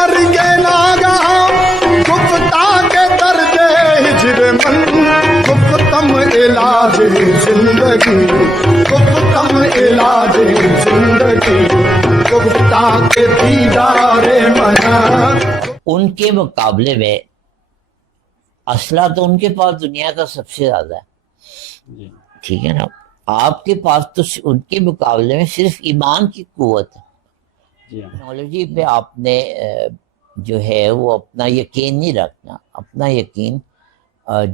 مر گئے ناگہاں گفتہ کے درد ہجر من گفتم علاج زندگی گفتم علاج زندگی گفتہ کے دیدار من. ان کے مقابلے میں اسلحہ تو ان کے پاس دنیا کا سب سے زیادہ ہے, ٹھیک ہے نا. آپ کے پاس تو ان کے مقابلے میں صرف ایمان کی قوت ہے. ٹیکنالوجی پہ آپ نے جو ہے وہ اپنا یقین نہیں رکھنا, اپنا یقین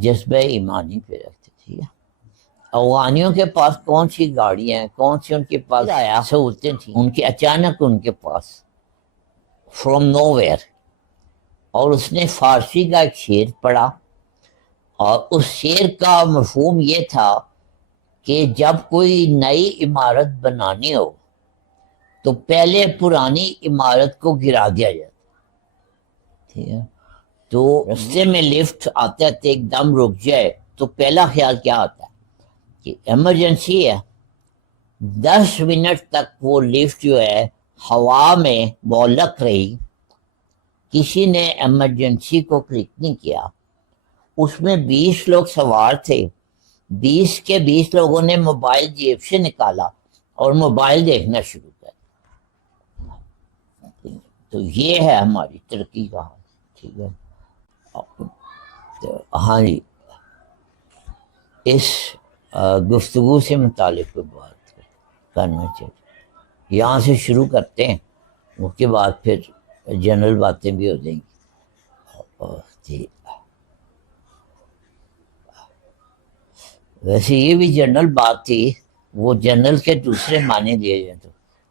جذبہ ایمانی پہ رکھتے. ٹھیک ہے, افغانیوں کے پاس کون سی گاڑیاں ہیں, کون سی ان کے پاس سہولتیں تھیں, ان کے اچانک ان کے پاس فرام نو ویئر. اور اس نے فارسی کا ایک شعر پڑھا, اور اس شعر کا مفہوم یہ تھا کہ جب کوئی نئی عمارت بنانی ہو تو پہلے پرانی عمارت کو گرا دیا جاتا. ٹھیک ہے, تو رستے میں لفٹ آتے آتے ایک دم رک جائے تو پہلا خیال کیا آتا ہے کہ ایمرجنسی ہے. 10 منٹ تک وہ لفٹ جو ہے ہوا میں معلق رہی, کسی نے ایمرجنسی کو کلک نہیں کیا. اس میں 20 لوگ سوار تھے, 20 کے 20 لوگوں نے موبائل جیب سے نکالا اور موبائل دیکھنا شروع کر. تو یہ ہے ہماری ترقی کا حال. ٹھیک ہے, ہاں جی, اس گفتگو سے متعلق کوئی بات کرنا چاہیے. یہاں سے شروع کرتے ہیں, اس کے بعد پھر جنرل باتیں بھی ہو جائیں گی. جی, ویسے یہ بھی جنرل بات تھی, وہ جنرل کے دوسرے معنی دیے جائیں تو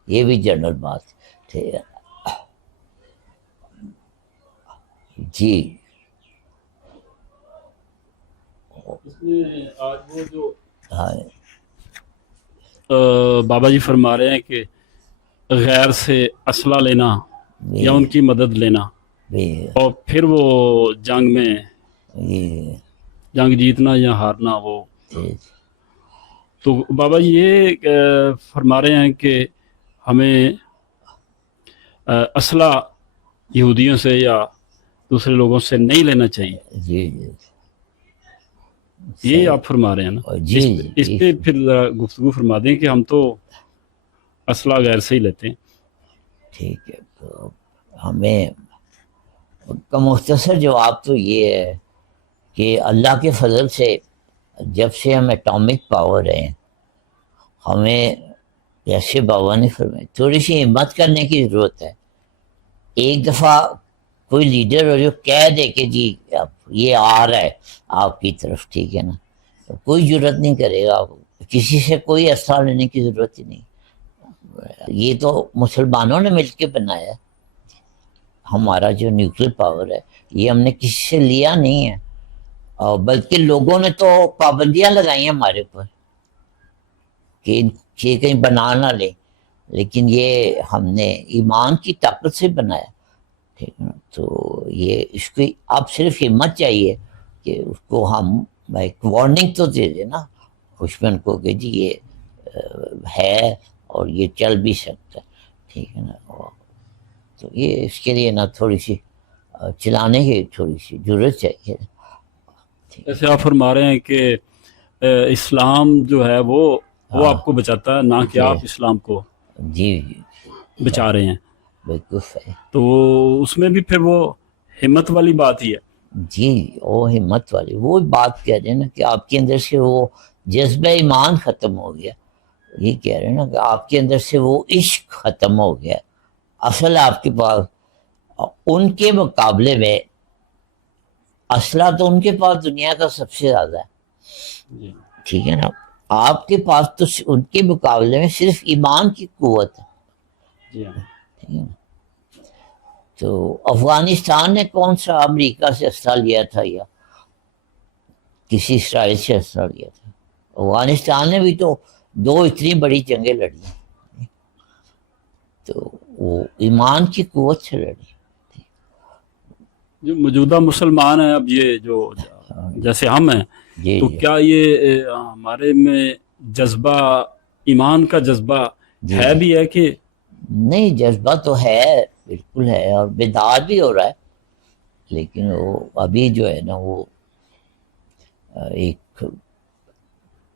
یہ بھی جنرل بات تھی. جی, اس میں آج وہ جو ہاں بابا جی فرما رہے ہیں کہ غیر سے اسلحہ لینا یا ان کی مدد لینا اور پھر وہ جنگ میں جنگ جیتنا یا ہارنا, وہ تو بابا جی یہ فرما رہے ہیں کہ ہمیں اسلحہ یہودیوں سے یا دوسرے لوگوں سے نہیں لینا چاہیے. جی یہ آپ فرما رہے ہیں نا. جی, اس پہ پھر گفتگو فرما دیں کہ ہم تو اسلحہ غیر سے ہی لیتے ہیں. ٹھیک ہے, تو ہمیں کا مختصر جواب تو یہ ہے کہ اللہ کے فضل سے جب سے ہم ایٹامک پاور ہیں, ہمیں جیسے بابا نے فرمایا تھوڑی سی ہمت کرنے کی ضرورت ہے. ایک دفعہ کوئی لیڈر ہو جو کہہ دے کہ جی یہ آ رہا ہے آپ کی طرف, ٹھیک ہے نا, تو کوئی جرت نہیں کرے گا, کسی سے کوئی اسلحہ لینے کی ضرورت ہی نہیں. یہ تو مسلمانوں نے مل کے بنایا ہے. ہمارا جو نیوکلیر پاور ہے یہ ہم نے کسی سے لیا نہیں ہے, بلکہ لوگوں نے تو پابندیاں لگائی ہیں ہمارے اوپر کہ یہ کہیں بنا نہ لے, لیکن یہ ہم نے ایمان کی طاقت سے بنایا. ٹھیک ہے نا, تو یہ اس کی اب صرف ہمت چاہیے کہ اس کو ہم ایک وارننگ تو دے دیں نا دشمن کو کہ جی یہ ہے اور یہ چل بھی سکتا ہے. ٹھیک ہے نا, تو یہ اس کے لیے نا تھوڑی سی چلانے کی تھوڑی سی ضرورت چاہیے. جیسے آپ فرما رہے ہیں کہ اسلام جو ہے وہ آپ کو بچاتا ہے, نہ کہ آپ اسلام کو جی بچا رہے ہیں. بالکل صحیح. تو اس میں بھی پھر وہ ہمت والی بات ہی ہے. جی, وہ ہمت والی وہ بات کہہ رہے ہیں نا کہ آپ کے اندر سے وہ جذبہ ایمان ختم ہو گیا. یہ کہہ رہے ہیں نا کہ آپ کے اندر سے وہ عشق ختم ہو گیا. اصل آپ کے پاس ان کے مقابلے میں اسلحہ تو ان کے پاس دنیا کا سب سے زیادہ ہے. ٹھیک ہے نا, آپ کے پاس تو ان کے مقابلے میں صرف ایمان کی قوت ہے. ٹھیک ہے نا, تو افغانستان نے کون سا امریکہ سے اسلحہ لیا تھا یا کسی اسرائیل سے اسلحہ لیا تھا؟ افغانستان نے بھی تو 2 اتنی بڑی جنگیں لڑی, تو وہ ایمان کی قوت سے لڑی. جو موجودہ مسلمان ہیں اب یہ جو جیسے ہم ہیں, تو کیا یہ ہمارے میں جذبہ ایمان کا جذبہ ہے بھی ہے کہ نہیں؟ جذبہ تو ہے, بالکل ہے، اور بیدار بھی ہو رہا ہے، لیکن وہ ابھی جو ہے نا وہ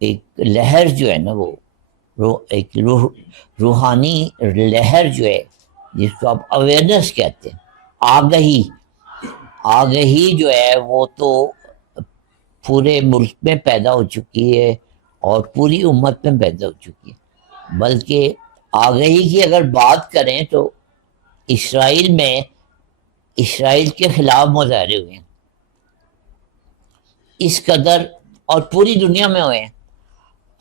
ایک لہر جو ہے نا وہ ایک روحانی لہر جو ہے، جس کو آپ اویئرنیس کہتے ہیں، آگہی جو ہے وہ تو پورے ملک میں پیدا ہو چکی ہے اور پوری امت میں پیدا ہو چکی ہے۔ بلکہ آگہی کی اگر بات کریں تو اسرائیل کے خلاف مظاہرے ہوئے ہیں اس قدر، اور پوری دنیا میں ہوئے ہیں۔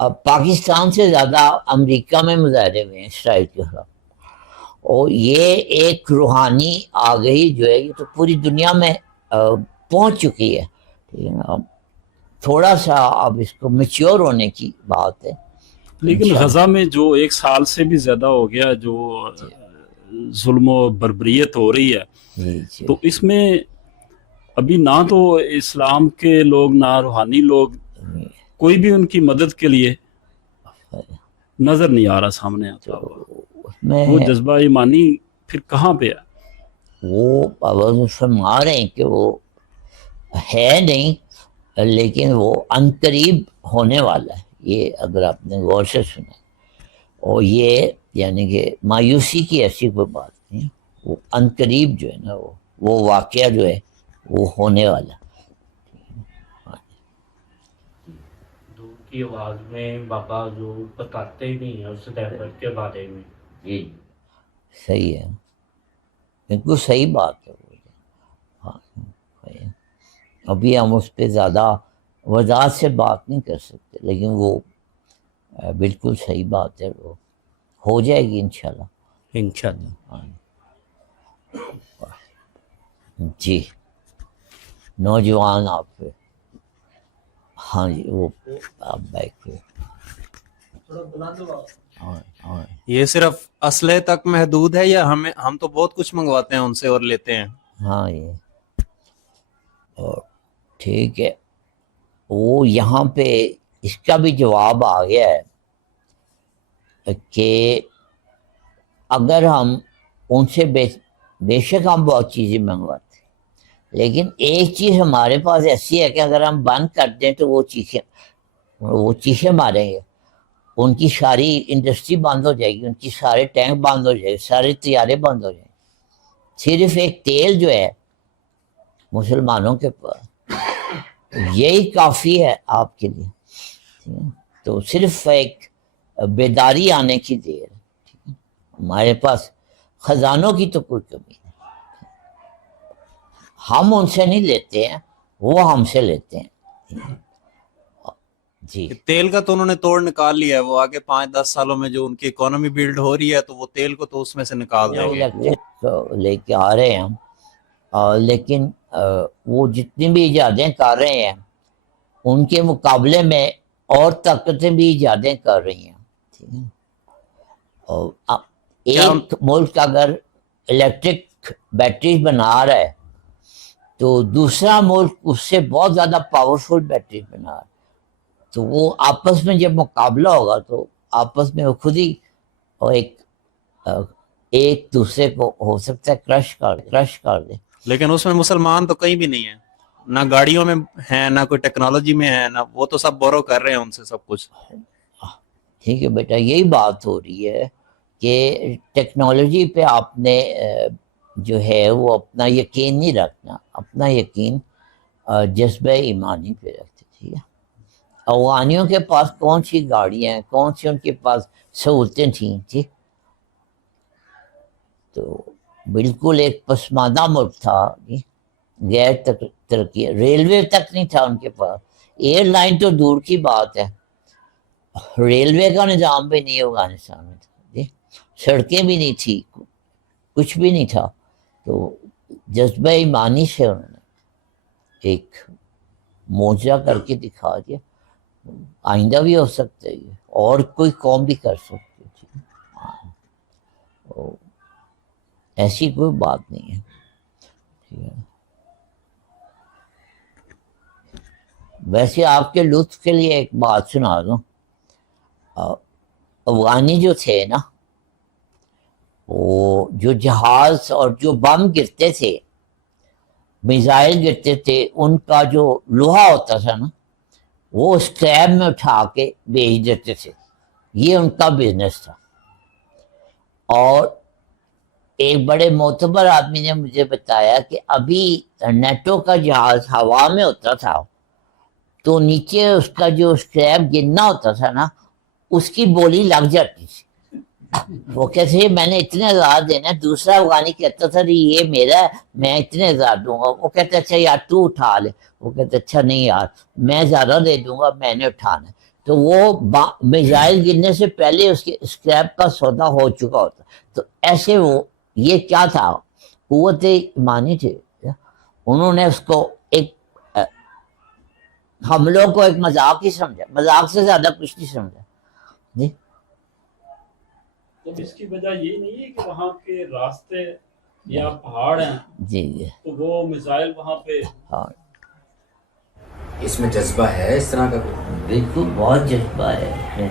اب پاکستان سے زیادہ امریکہ میں مظاہرے ہوئے ہیں اسرائیل کے خلاف، اور یہ ایک روحانی آگہی جو ہے یہ تو پوری دنیا میں پہنچ چکی ہے، ٹھیک ہے نا۔ اب تھوڑا سا اب اس کو میچور ہونے کی بات ہے۔ لیکن غزہ میں جو 1 سال سے بھی زیادہ ہو گیا جو ظلم و بربریت ہو رہی ہے، تو اس میں ابھی نہ تو اسلام کے لوگ نہ روحانی لوگ کوئی بھی ان کی مدد کے لیے نظر نہیں آ رہا سامنے آتا ہوا۔ وہ جذبہ ایمانی پھر کہاں پہ ہے؟ وہ فرما رہے ہیں کہ وہ ہے نہیں، لیکن وہ عنقریب ہونے والا ہے، یہ اگر آپ نے غور سے سنا، اور یہ یعنی کہ مایوسی کی ایسی کوئی بات نہیں، وہ عنقریب جو ہے نا وہ واقعہ جو ہے وہ ہونے والا۔ دور کی آواز میں بابا جو بتاتے بھی ہیں اس ڈیولپ کے بارے میں، جی صحیح ہے، بالکل صحیح بات ہے۔ ہاں ابھی ہم اس پہ زیادہ وضاحت سے بات نہیں کر سکتے، لیکن وہ بالکل صحیح بات ہے، وہ ہو جائے گی انشاءاللہ۔ انشاءاللہ۔ جی نوجوان آپ پہ، ہاں جی وہ آپ بائک پہ، یہ صرف اسلحے تک محدود ہے یا ہم تو بہت کچھ منگواتے ہیں ان سے اور لیتے ہیں؟ ہاں یہ اور ٹھیک ہے، وہ یہاں پہ اس کا بھی جواب آ گیا ہے کہ اگر ہم ان سے بے شک ہم بہت چیزیں منگواتے ہیں، لیکن ایک چیز ہمارے پاس ایسی ہے کہ اگر ہم بند کر دیں تو وہ چیخیں ماریں گے، ان کی ساری انڈسٹری بند ہو جائے گی، ان کی سارے ٹینک بند ہو جائے گے، سارے طیارے بند ہو جائیں گے۔ صرف ایک تیل جو ہے مسلمانوں کے پاس یہی کافی ہے آپ کے لیے، تو صرف ایک بیداری آنے کی دیر ہے۔ ہمارے پاس خزانوں کی تو کوئی کمی نہیں، ہم ان سے نہیں لیتے ہیں، وہ ہم سے لیتے ہیں۔ جی تیل کا تو انہوں نے توڑ نکال لیا ہے، وہ آگے 5-10 سالوں میں جو ان کی اکانومی بلڈ ہو رہی ہے تو وہ تیل کو تو اس میں سے نکال دیں گے۔ الیکٹرک لے کے آ رہے ہیں ہم، لیکن وہ جتنی بھی ایجادیں کر رہے ہیں ان کے مقابلے میں اور طاقتیں بھی ایجادیں کر رہی ہیں، ٹھیک ہے؟ اور ایک ملک اگر الیکٹرک بیٹریز بنا رہا ہے تو دوسرا ملک اس سے بہت زیادہ پاورفل بیٹریز بنا رہا ہے، تو وہ آپس میں جب مقابلہ ہوگا تو آپس میں وہ خود ہی ایک دوسرے کو ہو سکتا ہے کرش کر دے۔ لیکن اس میں مسلمان تو کہیں بھی نہیں ہیں، نہ گاڑیوں میں ہیں، نہ کوئی ٹیکنالوجی میں ہے، نہ وہ تو سب بورو کر رہے ہیں ان سے سب کچھ۔ ٹھیک ہے بیٹا، یہی بات ہو رہی ہے کہ ٹیکنالوجی پہ آپ نے جو ہے وہ اپنا یقین نہیں رکھنا، اپنا یقین جذبہ ایمانی پہ رکھتے، ٹھیک ہے؟ افغانیوں کے پاس کون سی گاڑیاں ہیں، کون سی ان کے پاس سہولتیں تھیں، ٹھیک؟ تو بالکل ایک پسماندہ ملک تھا، غیر ترقی، ریلوے تک نہیں تھا ان کے پاس، ایئر لائن تو دور کی بات ہے، ریلوے کا نظام بھی نہیں افغانستان میں تھا، سڑکیں بھی نہیں تھی، کچھ بھی نہیں تھا۔ تو جذبہ ایمانی سے انہوں نے ایک معجزہ کر کے دکھا دیا، آئندہ بھی ہو سکتا ہے اور کوئی قوم بھی کر سکتی ہے، ایسی کوئی بات نہیں ہے، ٹھیک ہے؟ ویسے آپ کے لطف کے لیے ایک بات سنا دوں، افغانی جو تھے نا وہ جو جہاز اور جو بم گرتے تھے، میزائل گرتے تھے، ان کا جو لوہا ہوتا تھا نا، وہ اسکریپ میں اٹھا کے بیچ دیتے تھے. یہ ان کا بزنس تھا. اور ایک بڑے معتبر آدمی نے مجھے بتایا کہ ابھی نیٹو کا جہاز ہوا میں ہوتا تھا تو نیچے اس کا جو اسکریپ گرنا ہوتا تھا نا، اس کی بولی لگ جاتی تھی. وہ کہتے ہیں میں نے اتنے ہزار دینا. دوسرا افغانی کہتا تھا یہ میرا ہے، میں اتنے ہزار دوں گا. وہ کہتے اچھا یار تو اٹھا لے. وہ کہتے اچھا نہیں یار میں زیادہ دے دوں گا، میں نے اٹھانا ہے. تو وہ میزائل گرنے سے پہلے اس کے اسکریپ کا سودا ہو چکا ہوتا. تو ایسے وہ یہ کیا تھا، قوت ایمانی تھی. انہوں نے اس کو ایک حملوں کو ایک مذاق ہی سمجھا، مذاق سے زیادہ کچھ نہیں سمجھا. جی تو اس کی وجہ یہ نہیں ہے کہ وہاں کے راستے یا پہاڑ ہیں جی جی تو وہ میزائل وہاں پہ. ہاں اس میں جذبہ ہے اس طرح کا کوئی؟ بالکل بہت جذبہ ہے.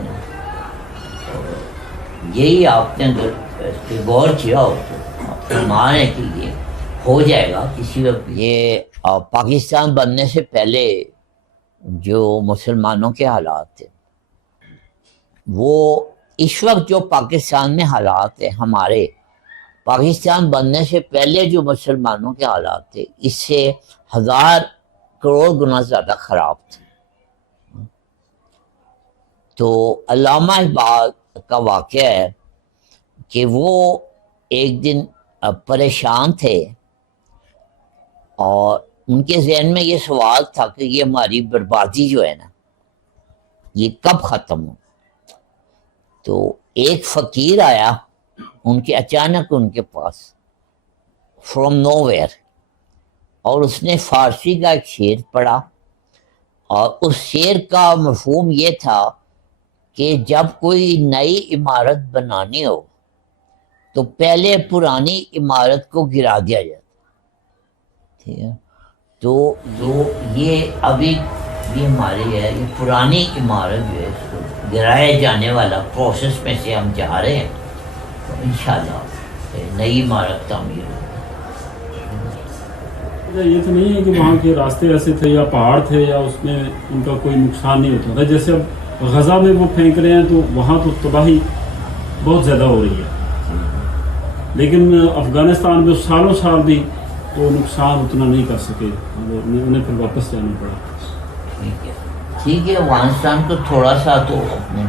یہی آپ نے اگر اس پہ غور کیا ہو تو آپ کو مان ہے کہ یہ ہو جائے گا کسی وقت. یہ پاکستان بننے سے پہلے جو مسلمانوں کے حالات تھے، وہ اس وقت جو پاکستان میں حالات ہیں ہمارے، پاکستان بننے سے پہلے جو مسلمانوں کے حالات تھے اس سے 1000 کروڑ گنا زیادہ خراب تھے. تو علامہ اقبال کا واقعہ ہے کہ وہ ایک دن پریشان تھے اور ان کے ذہن میں یہ سوال تھا کہ یہ ہماری بربادی جو ہے نا یہ کب ختم ہو. تو ایک فقیر آیا ان کے اچانک ان کے پاس فرام نو ویئر، اور اس نے فارسی کا ایک شعر پڑھا. اور اس شعر کا مفہوم یہ تھا کہ جب کوئی نئی عمارت بنانی ہو تو پہلے پرانی عمارت کو گرا دیا جاتا. ٹھیک ہے، تو یہ ابھی بھی ہماری ہے، یہ پرانی عمارت جو ہے اس کو گرائے جانے والا پروسیس میں سے ہم جا رہے ہیں. تو انشاءاللہ نئی عمارت تعمیر ہو. یہ تو نہیں ہے کہ وہاں کے راستے ایسے تھے یا پہاڑ تھے یا اس میں ان کا کوئی نقصان نہیں ہوتا تھا. جیسے اب غزہ میں وہ پھینک رہے ہیں تو وہاں تو تباہی بہت زیادہ ہو رہی ہے، لیکن افغانستان میں سالوں سال بھی وہ نقصان اتنا نہیں کر سکے، انہیں پھر واپس جانا پڑا. ٹھیک ہے، افغانستان کو تھوڑا سا تو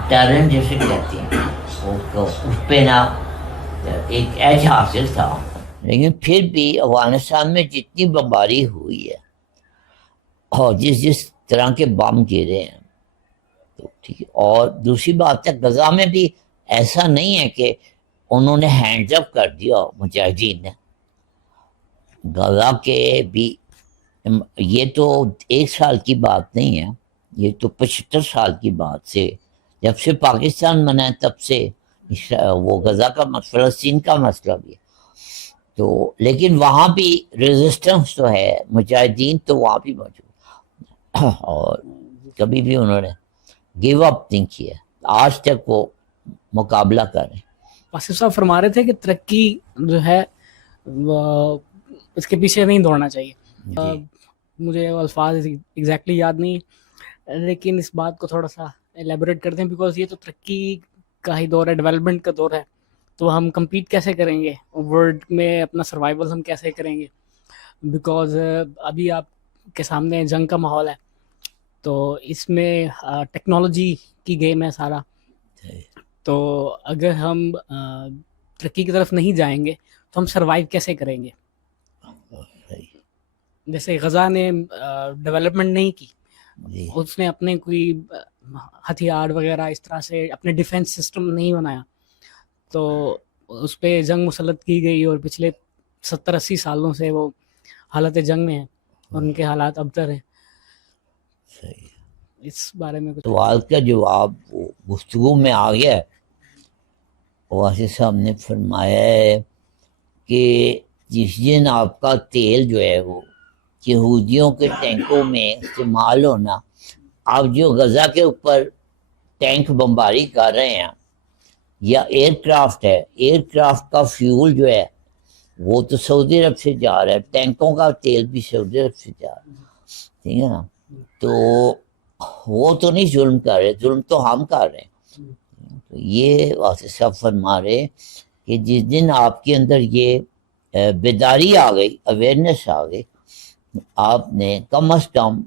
ٹیلنٹ جیسے کہتے ہیں اس پہ نا ایک ایج حاصل تھا، لیکن پھر بھی افغانستان میں جتنی بمباری ہوئی ہے اور جس طرح کے بم گرے ہیں تو ٹھیک ہے. اور دوسری بات ہے غزہ میں بھی ایسا نہیں ہے کہ انہوں نے ہینڈز اپ کر دیا مجاہدین نے. غزہ کے بھی یہ تو 1 سال کی بات نہیں ہے، یہ تو 75 سال کی بات سے، جب سے پاکستان بنا ہے تب سے وہ غزہ کا فلسطین کا مسئلہ بھی ہے. تو لیکن وہاں بھی ریزسٹنس تو ہے، مجاہدین تو وہاں بھی موجود اور کبھی بھی انہوں نے گیو اپ نہیں کیا، آج تک وہ مقابلہ کر رہے ہیں. آصف صاحب فرما رہے تھے کہ ترقی جو ہے اس کے پیچھے نہیں دوڑنا چاہیے. مجھے الفاظ ایگزیکٹلی یاد نہیں، لیکن اس بات کو تھوڑا سا ایلیبوریٹ کرتے ہیں، بیکاز یہ تو ترقی کا ہی دور ہے، ڈیولپمنٹ کا دور ہے. تو ہم کمپیٹ کیسے کریں گے ورلڈ میں، اپنا سروائیول ہم کیسے کریں گے، بیکاز ابھی آپ کے سامنے جنگ کا ماحول ہے. تو اس میں ٹیکنالوجی کی گیم ہے سارا. تو اگر ہم ترقی کی طرف نہیں جائیں گے تو ہم سروائیو کیسے کریں گے. جیسے غزہ نے ڈیولپمنٹ نہیں کی، اس نے اپنے کوئی ہتھیار وغیرہ اس طرح سے اپنے ڈیفینس سسٹم نہیں بنایا، تو اس پہ جنگ مسلط کی گئی اور پچھلے 70-80 سالوں سے وہ حالت جنگ میں ہیں اور ان کے حالات ابتر ہیں. اس بارے میں کچھ سوال کا جواب گفتگو میں آ گیا ہے. واصف صاحب نے فرمایا ہے کہ جس دن آپ کا تیل جو ہے وہ یہودیوں کے ٹینکوں میں استعمال ہونا، آپ جو غزہ کے اوپر ٹینک بمباری کر رہے ہیں یا ایئر کرافٹ ہے، ایئر کرافٹ کا فیول جو ہے وہ تو سعودی عرب سے جا رہا ہے، ٹینکوں کا تیل بھی سعودی عرب سے جا رہا ہے، ٹھیک ہے نا؟ تو وہ تو نہیں ظلم کر رہے، ظلم تو ہم کر رہے ہیں۔ تو یہ واسطے صاحب فرما رہے کہ جس دن آپ کے اندر یہ بیداری آ گئی، اویئرنیس آ گئی، آپ نے کم از کم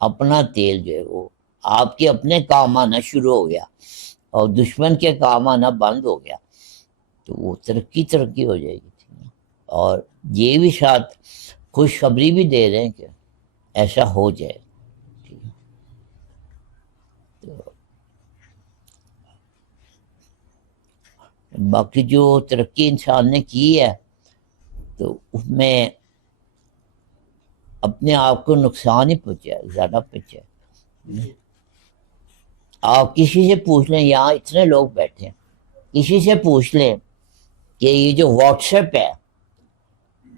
اپنا تیل جو ہے وہ آپ کے اپنے کام آنا شروع ہو گیا اور دشمن کے کام آنا بند ہو گیا، تو وہ ترقی ہو جائے گی۔ اور یہ بھی ساتھ خوشخبری بھی دے رہے ہیں کہ ایسا ہو جائے۔ باقی جو ترقی انسان نے کی ہے تو اس میں اپنے آپ کو نقصان ہی پہنچا ہے، زیادہ پہنچا ہے۔ آپ کسی سے پوچھ لیں، یہاں اتنے لوگ بیٹھے ہیں، کسی سے پوچھ لیں کہ یہ جو واٹس ایپ ہے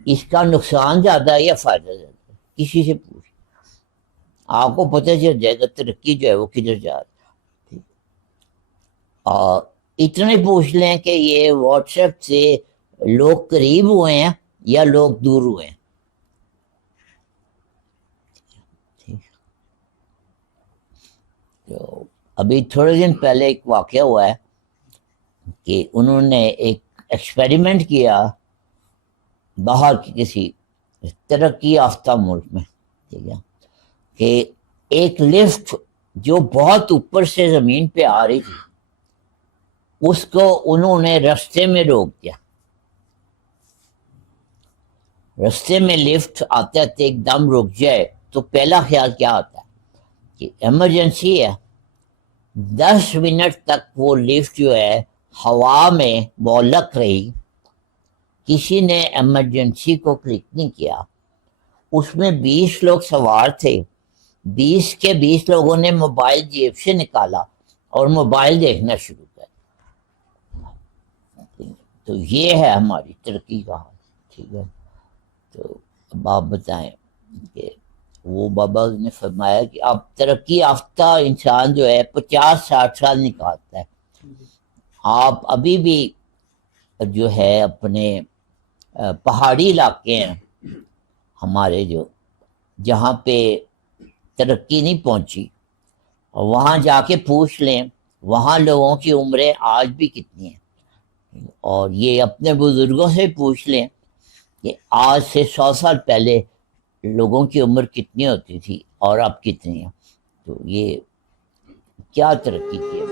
اس کا نقصان زیادہ ہے یا فائدہ زیادہ ہے، کسی سے پوچھ، آپ کو پتہ چل جائے گا ترقی جو ہے وہ کدھر جا رہی ہے۔ اور اتنے پوچھ لیں کہ یہ واٹس ایپ سے لوگ قریب ہوئے ہیں یا لوگ دور ہوئے ہیں۔ تو ابھی تھوڑے دن پہلے ایک واقعہ ہوا ہے کہ انہوں نے ایک ایکسپیریمنٹ کیا باہر کی کسی ترقی یافتہ ملک میں، ٹھیک ہے، کہ ایک لفٹ جو بہت اوپر سے زمین پہ آ رہی تھی اس کو انہوں نے رستے میں روک دیا۔ رستے میں لفٹ آتے آتے ایک دم رک جائے تو پہلا خیال کیا آتا ہے کہ ایمرجنسی ہے۔ 10 منٹ تک وہ لفٹ جو ہے ہوا میں معلق رہی، کسی نے ایمرجنسی کو کلک نہیں کیا۔ اس میں 20 لوگ سوار تھے، 20 کے 20 لوگوں نے موبائل جیب سے نکالا اور موبائل دیکھنا شروع کر۔ تو یہ ہے ہماری ترقی کا حال، ٹھیک ہے۔ تو اب آپ بتائیں کہ وہ بابا نے فرمایا کہ اب ترقی یافتہ انسان جو ہے 50-60 سال نکالتا ہے، آپ ابھی بھی جو ہے اپنے پہاڑی علاقے ہیں ہمارے جو جہاں پہ ترقی نہیں پہنچی، وہاں جا کے پوچھ لیں وہاں لوگوں کی عمریں آج بھی کتنی ہیں، اور یہ اپنے بزرگوں سے پوچھ لیں کہ آج سے 100 سال پہلے لوگوں کی عمر کتنی ہوتی تھی اور اب کتنی ہے۔ تو یہ کیا ترقی کی ہے۔